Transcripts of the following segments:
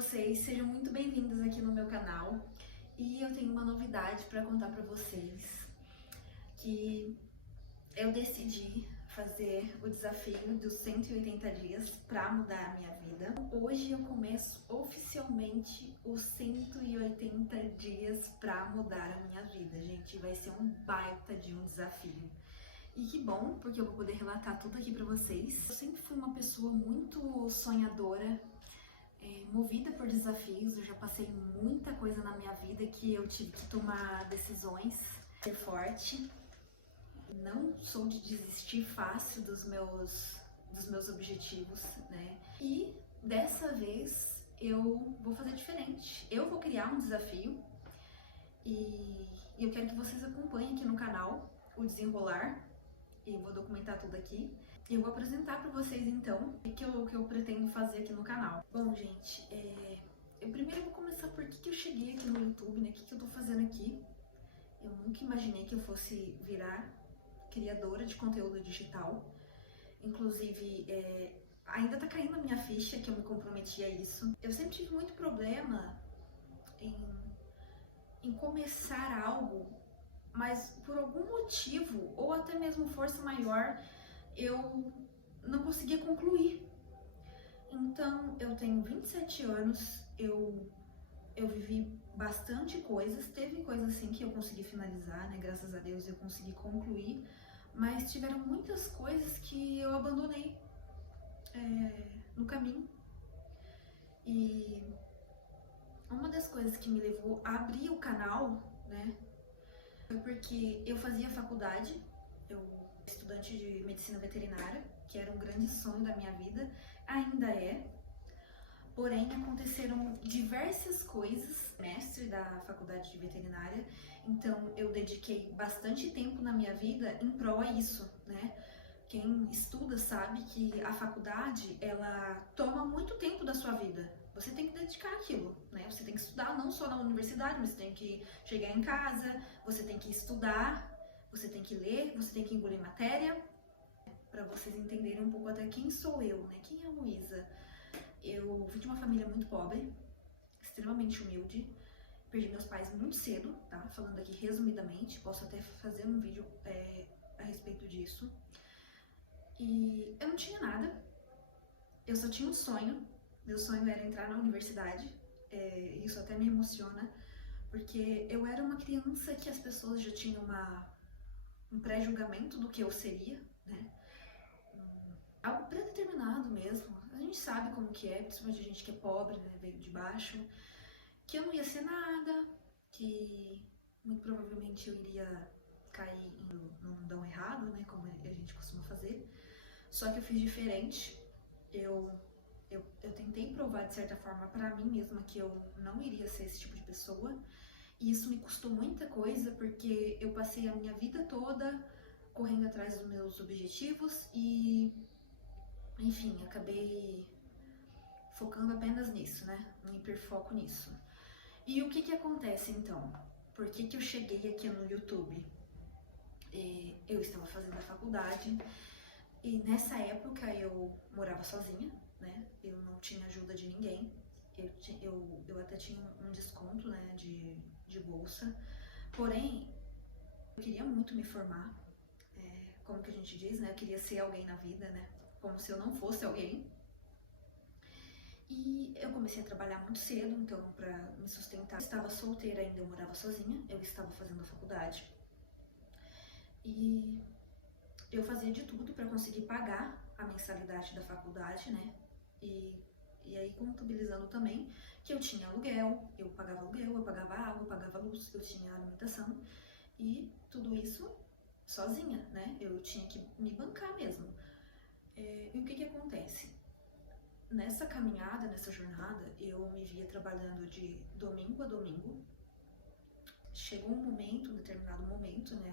vocês, sejam muito bem-vindos aqui no meu canal. E eu tenho uma novidade para contar para vocês, que eu decidi fazer o desafio dos 180 dias para mudar a minha vida. Hoje eu começo oficialmente os 180 dias para mudar a minha vida, gente. Vai ser um baita de um desafio. E que bom, porque eu vou poder relatar tudo aqui pra vocês. Eu sempre fui uma pessoa muito sonhadora, movida por desafios. Eu já passei muita coisa na minha vida que eu tive que tomar decisões, ser forte. Não sou de desistir fácil dos meus objetivos, né? E dessa vez eu vou fazer diferente. Eu vou criar um desafio e eu quero que vocês acompanhem aqui no canal o desenrolar. E vou documentar tudo aqui. E eu vou apresentar para vocês então o que eu pretendo fazer aqui no canal. Bom, gente, eu primeiro vou começar por que eu cheguei aqui no YouTube, né? O que eu tô fazendo aqui. Eu nunca imaginei que eu fosse virar criadora de conteúdo digital. Inclusive, ainda tá caindo a minha ficha que eu me comprometi a isso. Eu sempre tive muito problema em começar algo, mas por algum motivo, ou até mesmo força maior, eu não conseguia concluir. Então, eu tenho 27 anos, eu vivi bastante coisas, teve coisas assim que eu consegui finalizar, né? Graças a Deus eu consegui concluir, mas tiveram muitas coisas que eu abandonei no caminho. E uma das coisas que me levou a abrir o canal, né? Foi porque eu fazia faculdade, eu estudante de medicina veterinária, que era um grande sonho da minha vida, ainda é. Porém, aconteceram diversas coisas, mestre da faculdade de veterinária, então eu dediquei bastante tempo na minha vida em prol a isso, né? Quem estuda sabe que a faculdade, ela toma muito tempo da sua vida. Você tem que dedicar aquilo, né? Você tem que estudar não só na universidade, mas você tem que chegar em casa, você tem que estudar, você tem que ler, você tem que engolir matéria. Para vocês entenderem um pouco até quem sou eu, né? Quem é a Luísa? Eu vim de uma família muito pobre, extremamente humilde. Perdi meus pais muito cedo, tá? Falando aqui resumidamente, posso até fazer um vídeo a respeito disso. E eu não tinha nada, eu só tinha um sonho. Meu sonho era entrar na universidade, isso até me emociona, porque eu era uma criança que as pessoas já tinham um pré-julgamento do que eu seria, né? Algo pré-determinado mesmo. A gente sabe como que é, principalmente a gente que é pobre, né, veio de baixo, que eu não ia ser nada, que muito provavelmente eu iria cair num mundão errado, né, como a gente costuma fazer. Só que eu fiz diferente. Eu tentei provar de certa forma pra mim mesma que eu não iria ser esse tipo de pessoa. E isso me custou muita coisa, porque eu passei a minha vida toda correndo atrás dos meus objetivos e, enfim, acabei focando apenas nisso, né? Um hiperfoco nisso. E o que acontece então? Por que eu cheguei aqui no YouTube? Eu estava fazendo a faculdade e nessa época eu morava sozinha, né? Eu não tinha ajuda de ninguém. Eu até tinha um desconto, né, de bolsa. Porém, eu queria muito me formar. Como que a gente diz, né? Eu queria ser alguém na vida, né? Como se eu não fosse alguém. E eu comecei a trabalhar muito cedo, então, pra me sustentar. Eu estava solteira ainda, eu morava sozinha. Eu estava fazendo a faculdade. E eu fazia de tudo para conseguir pagar a mensalidade da faculdade, né? E aí contabilizando também que eu tinha aluguel, eu pagava água, eu pagava luz, eu tinha alimentação e tudo isso sozinha, né? Eu tinha que me bancar mesmo. E o que acontece? Nessa caminhada, nessa jornada, eu me via trabalhando de domingo a domingo. Chegou um determinado momento, né?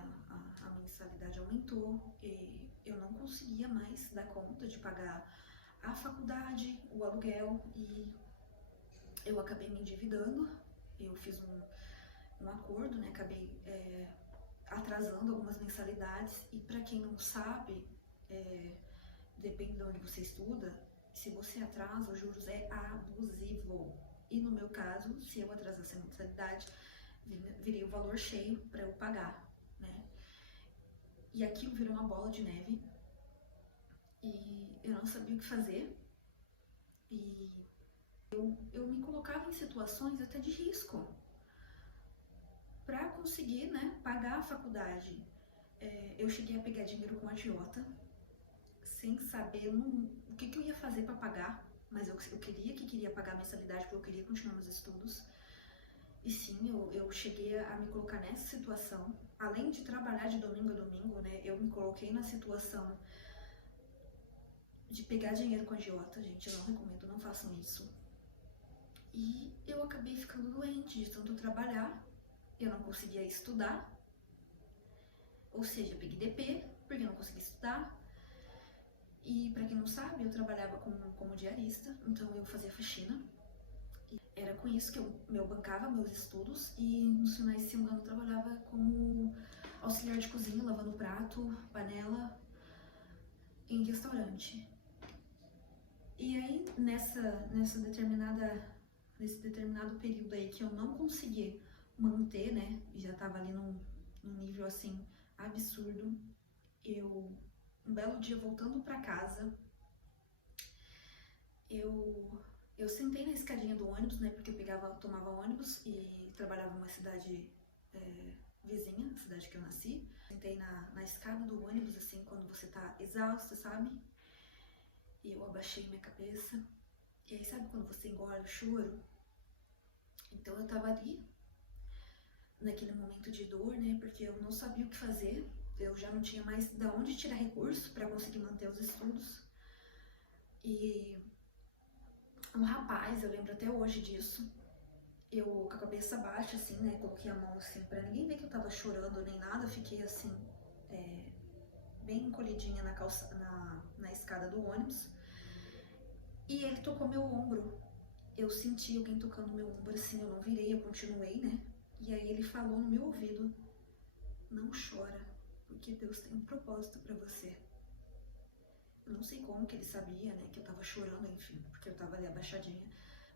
A mensalidade aumentou e eu não conseguia mais dar conta de pagar a faculdade, o aluguel, e eu acabei me endividando. Eu fiz um acordo, né? Acabei atrasando algumas mensalidades. E para quem não sabe, depende de onde você estuda, se você atrasa, os juros é abusivo. E no meu caso, se eu atrasasse a mensalidade, viria o valor cheio para eu pagar, né? E aquilo virou uma bola de neve e eu não sabia o que fazer. E eu me colocava em situações até de risco para conseguir, né, pagar a faculdade. Eu cheguei a pegar dinheiro com agiota, sem saber o que eu ia fazer para pagar, mas eu queria pagar a mensalidade porque eu queria continuar meus estudos. E sim, eu cheguei a me colocar nessa situação. Além de trabalhar de domingo a domingo, né, eu me coloquei na situação de pegar dinheiro com agiota. Gente, eu não recomendo, não façam isso. E eu acabei ficando doente de tanto trabalhar, eu não conseguia estudar, ou seja, eu peguei DP, porque eu não conseguia estudar. E pra quem não sabe, eu trabalhava como diarista, então eu fazia faxina. E era com isso que eu bancava meus estudos e nos finais de semana eu trabalhava como auxiliar de cozinha, lavando prato, panela, em restaurante. E aí, nesse determinado período aí que eu não consegui manter, né, já tava ali num nível assim absurdo, um belo dia voltando pra casa, eu sentei na escadinha do ônibus, né, porque eu tomava ônibus e trabalhava numa cidade vizinha, a cidade que eu nasci. Sentei na escada do ônibus, assim, quando você tá exausta, sabe? E eu abaixei minha cabeça. E aí, sabe quando você engole o choro? Então eu tava ali, naquele momento de dor, né, porque eu não sabia o que fazer. Eu já não tinha mais de onde tirar recurso para conseguir manter os estudos. E um rapaz, eu lembro até hoje disso, eu com a cabeça baixa, assim, né, coloquei a mão assim, pra ninguém ver que eu tava chorando nem nada, fiquei assim, bem encolhidinha na escada do ônibus. E ele tocou meu ombro, eu senti alguém tocando meu ombro assim, eu não virei, eu continuei, né, e aí ele falou no meu ouvido: não chora, porque Deus tem um propósito pra você. Eu não sei como que ele sabia, né, que eu tava chorando, enfim, porque eu tava ali abaixadinha,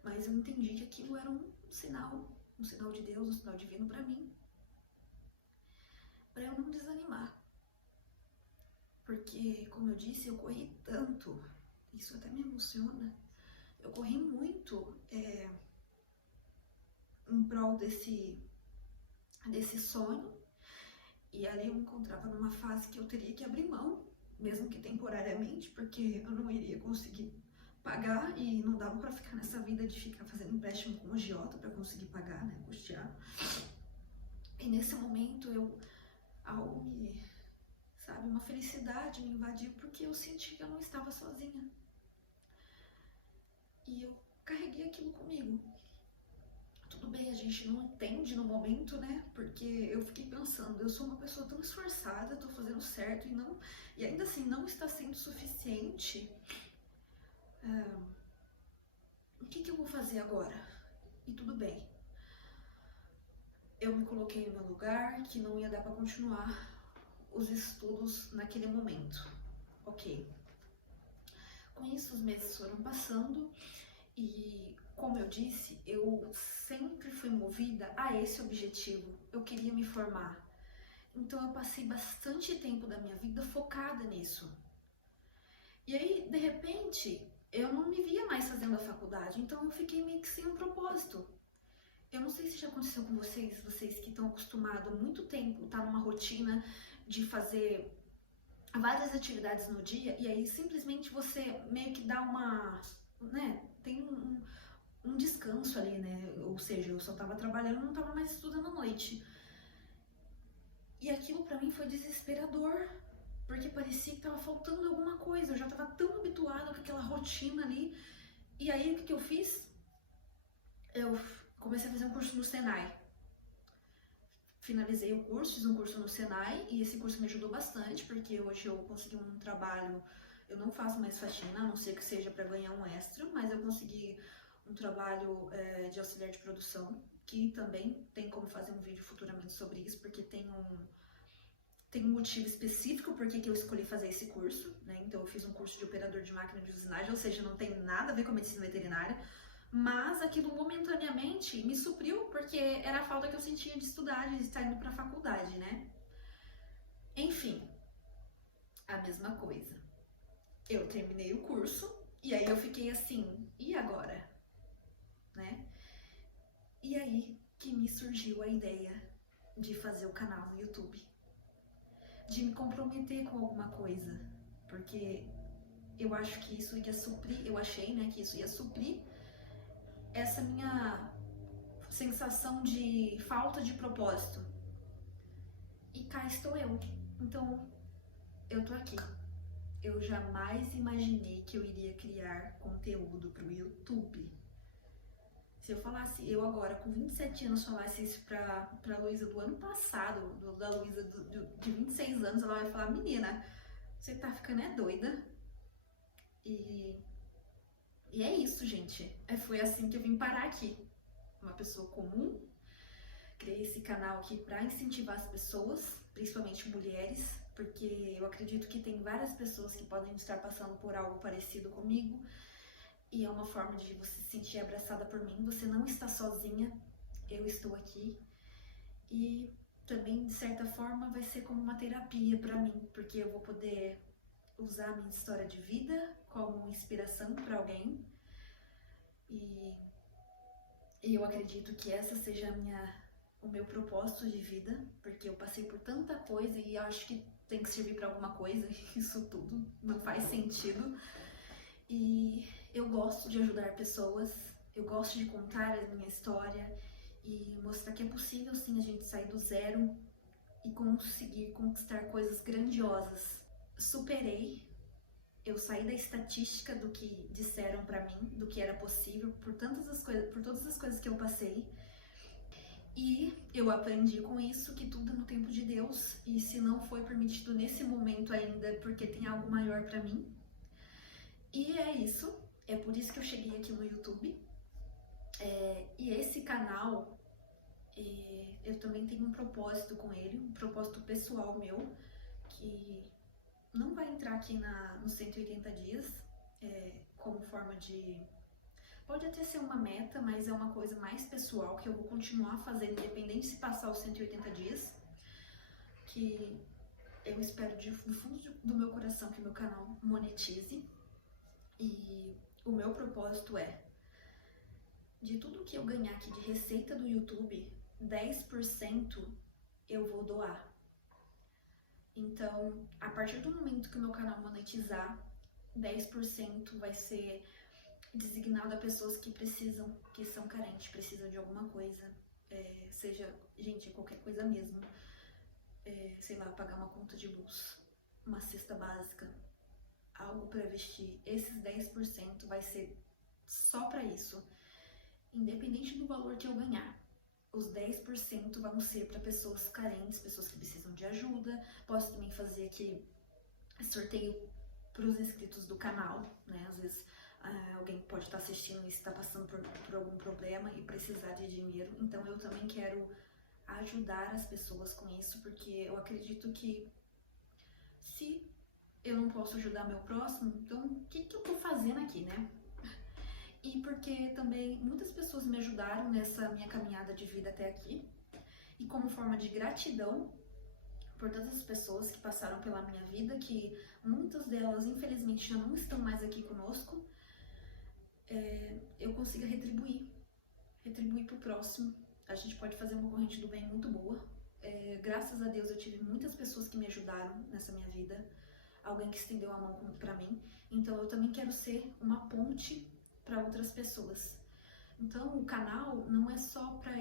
mas eu entendi que aquilo era um sinal de Deus, um sinal divino pra mim, pra eu não desanimar. Porque, como eu disse, eu corri tanto, isso até me emociona, eu corri muito em prol desse sonho, e ali eu me encontrava numa fase que eu teria que abrir mão, mesmo que temporariamente, porque eu não iria conseguir pagar e não dava pra ficar nessa vida de ficar fazendo empréstimo com agiota pra conseguir pagar, né, custear. E nesse momento uma felicidade me invadiu porque eu senti que eu não estava sozinha. E eu carreguei aquilo comigo. Tudo bem, a gente não entende no momento, né? Porque eu fiquei pensando, eu sou uma pessoa tão esforçada, tô fazendo certo e ainda assim não está sendo suficiente. O que eu vou fazer agora? E tudo bem. Eu me coloquei no meu lugar, que não ia dar pra continuar os estudos naquele momento. Ok. Com isso, os meses foram passando e, como eu disse, eu sempre fui movida a esse objetivo. Eu queria me formar. Então eu passei bastante tempo da minha vida focada nisso. E aí, de repente, eu não me via mais fazendo a faculdade, então eu fiquei meio que sem um propósito. Eu não sei se já aconteceu com vocês que estão acostumados há muito tempo, tá numa rotina de fazer várias atividades no dia, e aí simplesmente você meio que dá né, tem um descanso ali, né, ou seja, eu só tava trabalhando, não tava mais estudando à noite. E aquilo pra mim foi desesperador, porque parecia que tava faltando alguma coisa, eu já tava tão habituada com aquela rotina ali, e aí o que eu fiz? Eu comecei a fazer um curso no Senai. Finalizei o curso, fiz um curso no Senai e esse curso me ajudou bastante, porque hoje eu consegui um trabalho, eu não faço mais faxina, a não ser que seja para ganhar um extra, mas eu consegui um trabalho de auxiliar de produção, que também tem como fazer um vídeo futuramente sobre isso, porque tem um motivo específico por que eu escolhi fazer esse curso, né? Então eu fiz um curso de operador de máquina de usinagem, ou seja, não tem nada a ver com a medicina veterinária, Mas aquilo momentaneamente me supriu, porque era a falta que eu sentia de estudar, de estar indo pra faculdade, né? Enfim, a mesma coisa. Eu terminei o curso e aí eu fiquei assim, e agora? Né? E aí que me surgiu a ideia de fazer o canal no YouTube, de me comprometer com alguma coisa, porque eu acho que isso ia suprir, eu achei, né, que isso ia suprir essa minha sensação de falta de propósito. E cá estou eu. Então, eu tô aqui. Eu jamais imaginei que eu iria criar conteúdo pro YouTube. Se eu falasse, eu agora com 27 anos falasse isso pra Luísa do ano passado, da Luísa de 26 anos, ela vai falar, menina, você tá ficando doida. E é isso, gente. Foi assim que eu vim parar aqui. Uma pessoa comum. Criei esse canal aqui pra incentivar as pessoas, principalmente mulheres, porque eu acredito que tem várias pessoas que podem estar passando por algo parecido comigo. E é uma forma de você se sentir abraçada por mim. Você não está sozinha, eu estou aqui. E também, de certa forma, vai ser como uma terapia para mim, porque eu vou poder usar a minha história de vida como inspiração para alguém. E eu acredito que essa seja o meu propósito de vida, porque eu passei por tanta coisa e acho que tem que servir para alguma coisa, isso tudo não faz sentido. E eu gosto de ajudar pessoas, eu gosto de contar a minha história e mostrar que é possível sim a gente sair do zero e conseguir conquistar coisas grandiosas. Superei, eu saí da estatística do que disseram pra mim, do que era possível, por todas as coisas que eu passei. E eu aprendi com isso que tudo é no tempo de Deus, e se não foi permitido nesse momento ainda, é porque tem algo maior pra mim. E é isso, é por isso que eu cheguei aqui no YouTube. E esse canal, eu também tenho um propósito com ele, um propósito pessoal meu, que não vai entrar aqui nos 180 dias, como forma de... Pode até ser uma meta, mas é uma coisa mais pessoal, que eu vou continuar fazendo, independente se passar os 180 dias, que eu espero do fundo do meu coração que meu canal monetize. E o meu propósito é, de tudo que eu ganhar aqui de receita do YouTube, 10% eu vou doar. Então, a partir do momento que o meu canal monetizar, 10% vai ser designado a pessoas que precisam, que são carentes, precisam de alguma coisa, seja, gente, qualquer coisa mesmo, sei lá, pagar uma conta de luz, uma cesta básica, algo para vestir. Esses 10% vai ser só para isso, independente do valor que eu ganhar. Os 10% vão ser para pessoas carentes, pessoas que precisam de ajuda. Posso também fazer aqui sorteio para os inscritos do canal, né? Às vezes alguém pode estar assistindo e está passando por algum problema e precisar de dinheiro. Então eu também quero ajudar as pessoas com isso, porque eu acredito que se eu não posso ajudar meu próximo, então o que eu tô fazendo aqui, né? E porque também muitas pessoas me ajudaram nessa minha caminhada de vida até aqui. E como forma de gratidão por todas as pessoas que passaram pela minha vida, que muitas delas infelizmente já não estão mais aqui conosco, eu consigo retribuir pro próximo. A gente pode fazer uma corrente do bem muito boa. Graças a Deus eu tive muitas pessoas que me ajudaram nessa minha vida, alguém que estendeu a mão pra mim. Então eu também quero ser uma ponte para outras pessoas. Então o canal não é só para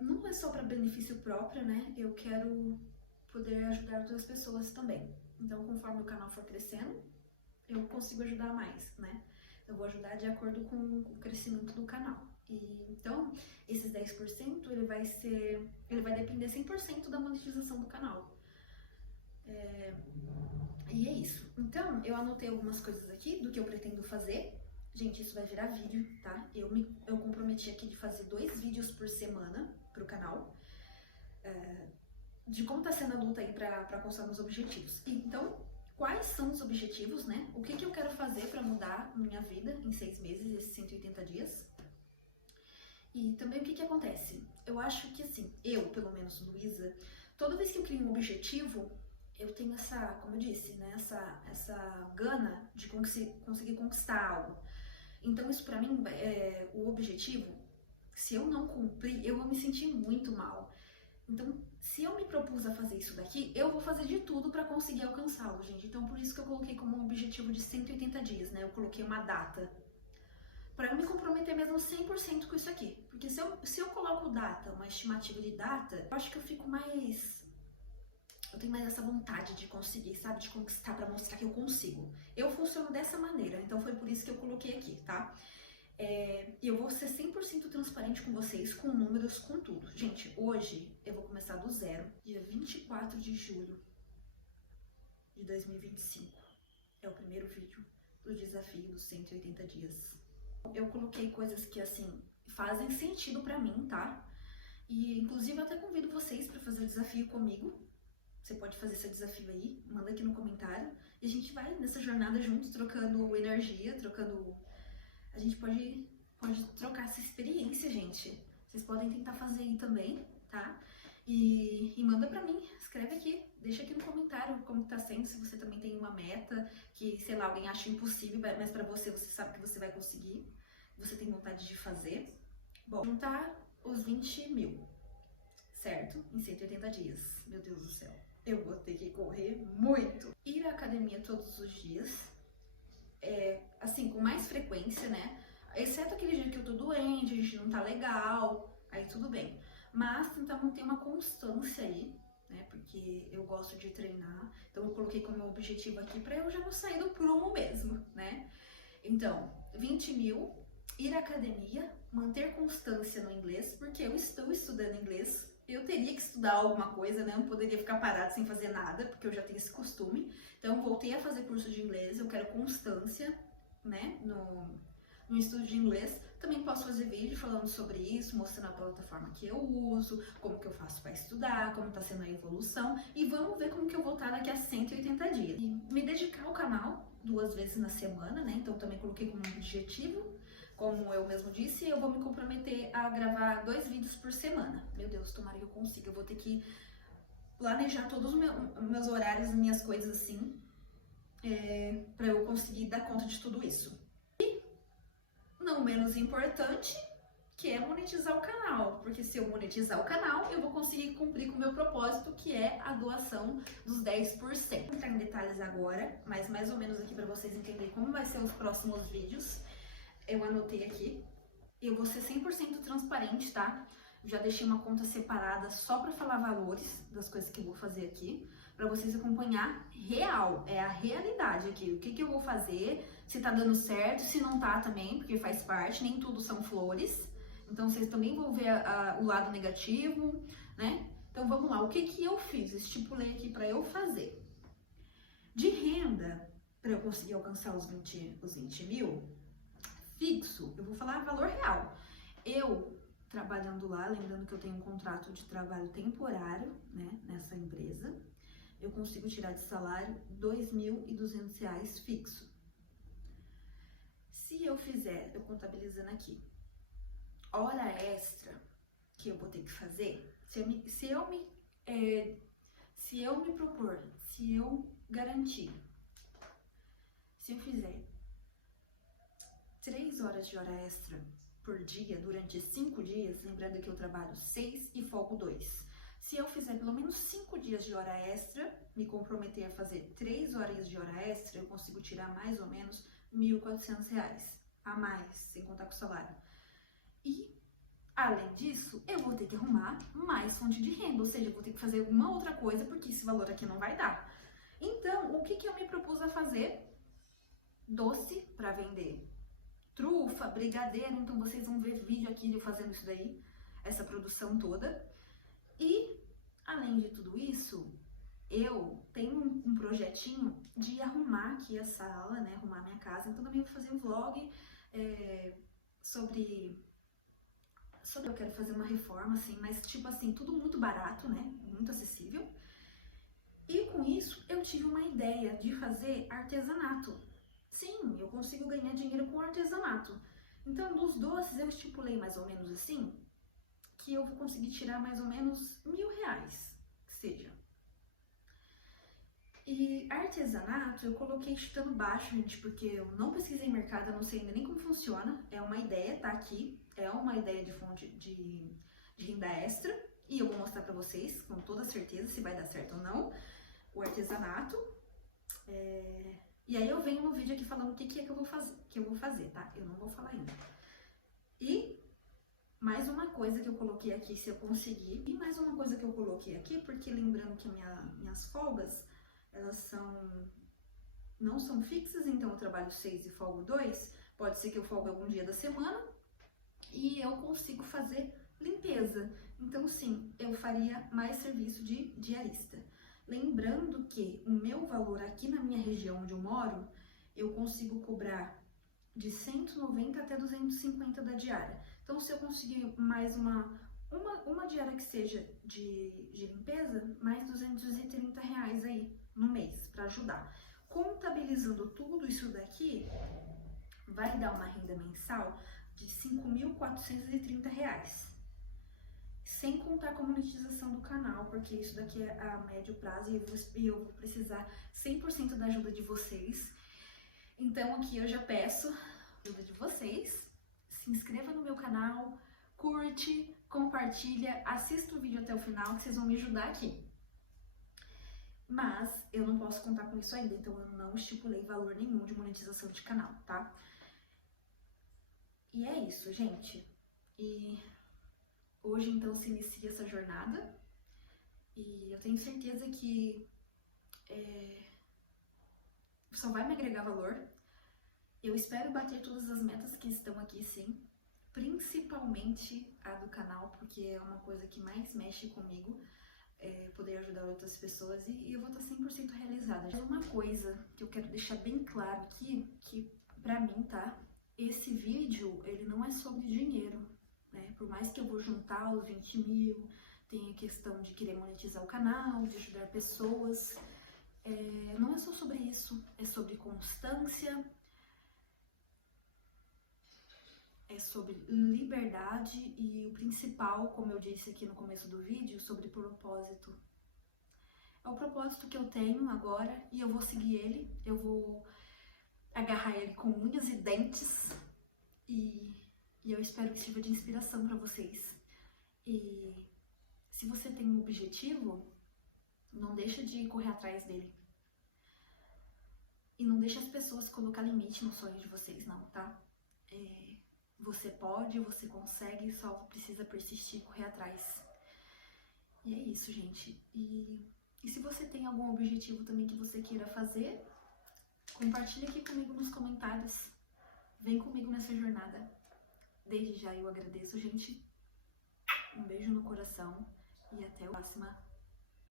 não é só para benefício próprio, né? Eu quero poder ajudar outras pessoas também. Então conforme o canal for crescendo, eu consigo ajudar mais, né? Eu vou ajudar de acordo com o crescimento do canal. Então esses 10% ele vai depender 100% da monetização do canal. E é isso. Então, eu anotei algumas coisas aqui do que eu pretendo fazer. Gente, isso vai virar vídeo, tá? Eu comprometi aqui de fazer 2 vídeos por semana pro canal. De como tá sendo a luta aí pra alcançar meus objetivos. Então, quais são os objetivos, né? O que eu quero fazer para mudar minha vida em 6 meses, esses 180 dias. E também o que acontece? Eu acho que assim, eu, pelo menos, Luísa, toda vez que eu crio um objetivo, eu tenho essa, como eu disse, né? Essa gana de conseguir conquistar algo. Então isso pra mim, o objetivo, se eu não cumprir, eu vou me sentir muito mal. Então, se eu me propus a fazer isso daqui, eu vou fazer de tudo pra conseguir alcançá-lo, gente. Então, por isso que eu coloquei como um objetivo de 180 dias, né? Eu coloquei uma data. Pra eu me comprometer mesmo 100% com isso aqui. Porque se eu coloco data, uma estimativa de data, eu acho que eu fico mais... Eu tenho mais essa vontade de conseguir, sabe? De conquistar pra mostrar que eu consigo. Eu funciono dessa maneira, então foi por isso que eu coloquei aqui, tá? E eu vou ser 100% transparente com vocês, com números, com tudo. Gente, hoje eu vou começar do zero, dia 24 de julho de 2025. É o primeiro vídeo do desafio dos 180 dias. Eu coloquei coisas que, assim, fazem sentido pra mim, tá? E, inclusive, eu até convido vocês pra fazer o desafio comigo. Você pode fazer seu desafio aí, manda aqui no comentário. E a gente vai nessa jornada juntos, trocando energia, trocando... A gente pode trocar essa experiência, gente. Vocês podem tentar fazer aí também, tá? E manda pra mim, escreve aqui, deixa aqui no comentário como tá sendo, se você também tem uma meta que, sei lá, alguém acha impossível, mas pra você sabe que você vai conseguir, você tem vontade de fazer. Bom, juntar os 20 mil, certo? Em 180 dias, meu Deus do céu. Eu vou ter que correr muito. Ir à academia todos os dias, assim, com mais frequência, né? Exceto aquele dia que eu tô doente, a gente não tá legal, aí tudo bem. Mas tentar manter uma constância aí, né? Porque eu gosto de treinar, então eu coloquei como objetivo aqui pra eu já não sair do prumo mesmo, né? Então, 20 mil, ir à academia, manter constância no inglês, porque eu estou estudando inglês. Eu teria que estudar alguma coisa, né? Eu não poderia ficar parado sem fazer nada, porque eu já tenho esse costume. Então, voltei a fazer curso de inglês, eu quero constância, né? No estudo de inglês. Também posso fazer vídeo falando sobre isso, mostrando a plataforma que eu uso, como que eu faço para estudar, como tá sendo a evolução. E vamos ver como que eu vou estar daqui a 180 dias. E me dedicar ao canal 2 vezes na semana, né? Então, também coloquei como objetivo. Como eu mesmo disse, eu vou me comprometer a gravar 2 vídeos por semana. Meu Deus, tomara que eu consiga. Eu vou ter que planejar todos os meus horários e minhas coisas assim, pra eu conseguir dar conta de tudo isso. E, não menos importante, que é monetizar o canal. Porque se eu monetizar o canal, eu vou conseguir cumprir com o meu propósito, que é a doação dos 10%. Vou entrar em detalhes agora, mas mais ou menos aqui pra vocês entenderem como vai ser os próximos vídeos. Eu anotei aqui, eu vou ser 100% transparente, tá? Já deixei uma conta separada só pra falar valores das coisas que eu vou fazer aqui, pra vocês acompanhar real, é a realidade aqui, o que eu vou fazer, se tá dando certo, se não tá também, porque faz parte, nem tudo são flores, então vocês também vão ver o lado negativo, né? Então vamos lá, o que eu fiz? Estipulei aqui pra eu fazer. De renda, pra eu conseguir alcançar os 20 mil, fixo, eu vou falar valor real. Eu, trabalhando lá, lembrando que eu tenho um contrato de trabalho temporário, né, nessa empresa, eu consigo tirar de salário R$ 2.200 fixo. Se eu fizer, eu contabilizando aqui, hora extra que eu vou ter que fazer, se eu me propor, se eu garantir, se eu fizer 3 horas de hora extra por dia durante 5 dias, lembrando que eu trabalho 6 e folgo 2. Se eu fizer pelo menos 5 dias de hora extra, me comprometer a fazer 3 horas de hora extra, eu consigo tirar mais ou menos R$ 1.400 a mais, sem contar com o salário. E, além disso, eu vou ter que arrumar mais fonte de renda, ou seja, eu vou ter que fazer alguma outra coisa, porque esse valor aqui não vai dar. Então, o que eu me propus a fazer? Doce para vender. Trufa, brigadeiro, então vocês vão ver vídeo aqui de eu fazendo isso daí, essa produção toda. E, além de tudo isso, eu tenho um projetinho de arrumar aqui a sala, né, arrumar minha casa, então também vou fazer um vlog sobre eu quero fazer uma reforma, assim, mas tipo assim, tudo muito barato, né, muito acessível. E com isso eu tive uma ideia de fazer artesanato. Sim, eu consigo ganhar dinheiro com artesanato. Então, dos doces eu estipulei mais ou menos assim, que eu vou conseguir tirar mais ou menos R$1.000, que seja. E artesanato eu coloquei chutando baixo, gente, porque eu não pesquisei em mercado, eu não sei ainda nem como funciona. É uma ideia, tá aqui, é uma ideia de fonte de renda extra. E eu vou mostrar pra vocês, com toda certeza, se vai dar certo ou não, o artesanato. E aí eu venho no vídeo aqui falando o que é que eu vou fazer, tá? Eu não vou falar ainda. E mais uma coisa que eu coloquei aqui, se eu conseguir. E mais uma coisa que eu coloquei aqui, porque lembrando que minhas folgas, elas não são fixas, então eu trabalho 6 e folgo 2. Pode ser que eu folgue algum dia da semana e eu consigo fazer limpeza. Então sim, eu faria mais serviço de diarista. Lembrando que o meu valor aqui na minha região onde eu moro, eu consigo cobrar de 190 até 250 da diária. Então, se eu conseguir mais uma diária que seja de limpeza, mais R$230 aí no mês para ajudar. Contabilizando tudo isso daqui, vai dar uma renda mensal de R$5.430. Sem contar com a monetização do canal, porque isso daqui é a médio prazo e eu vou precisar 100% da ajuda de vocês. Então aqui eu já peço a ajuda de vocês. Se inscreva no meu canal, curte, compartilha, assista o vídeo até o final que vocês vão me ajudar aqui. Mas eu não posso contar com isso ainda, então eu não estipulei valor nenhum de monetização de canal, tá? E é isso, gente. E hoje, então, se inicia essa jornada e eu tenho certeza que só vai me agregar valor. Eu espero bater todas as metas que estão aqui, sim, principalmente a do canal, porque é uma coisa que mais mexe comigo, poder ajudar outras pessoas e eu vou estar 100% realizada. Mas uma coisa que eu quero deixar bem claro aqui, que pra mim, tá? Esse vídeo, ele não é sobre dinheiro. Por mais que eu vou juntar os 20 mil, tem a questão de querer monetizar o canal, de ajudar pessoas, não é só sobre isso, é sobre constância, é sobre liberdade e o principal, como eu disse aqui no começo do vídeo, sobre propósito. É o propósito que eu tenho agora e eu vou seguir ele, eu vou agarrar ele com unhas e dentes e eu espero que sirva de inspiração para vocês. E se você tem um objetivo, não deixa de correr atrás dele. E não deixa as pessoas colocar limite no sonho de vocês, não, tá? Você pode, você consegue, só precisa persistir e correr atrás. E é isso, gente. E se você tem algum objetivo também que você queira fazer, compartilha aqui comigo nos comentários. Vem comigo nessa jornada. Desde já eu agradeço, gente. Um beijo no coração e até a próxima.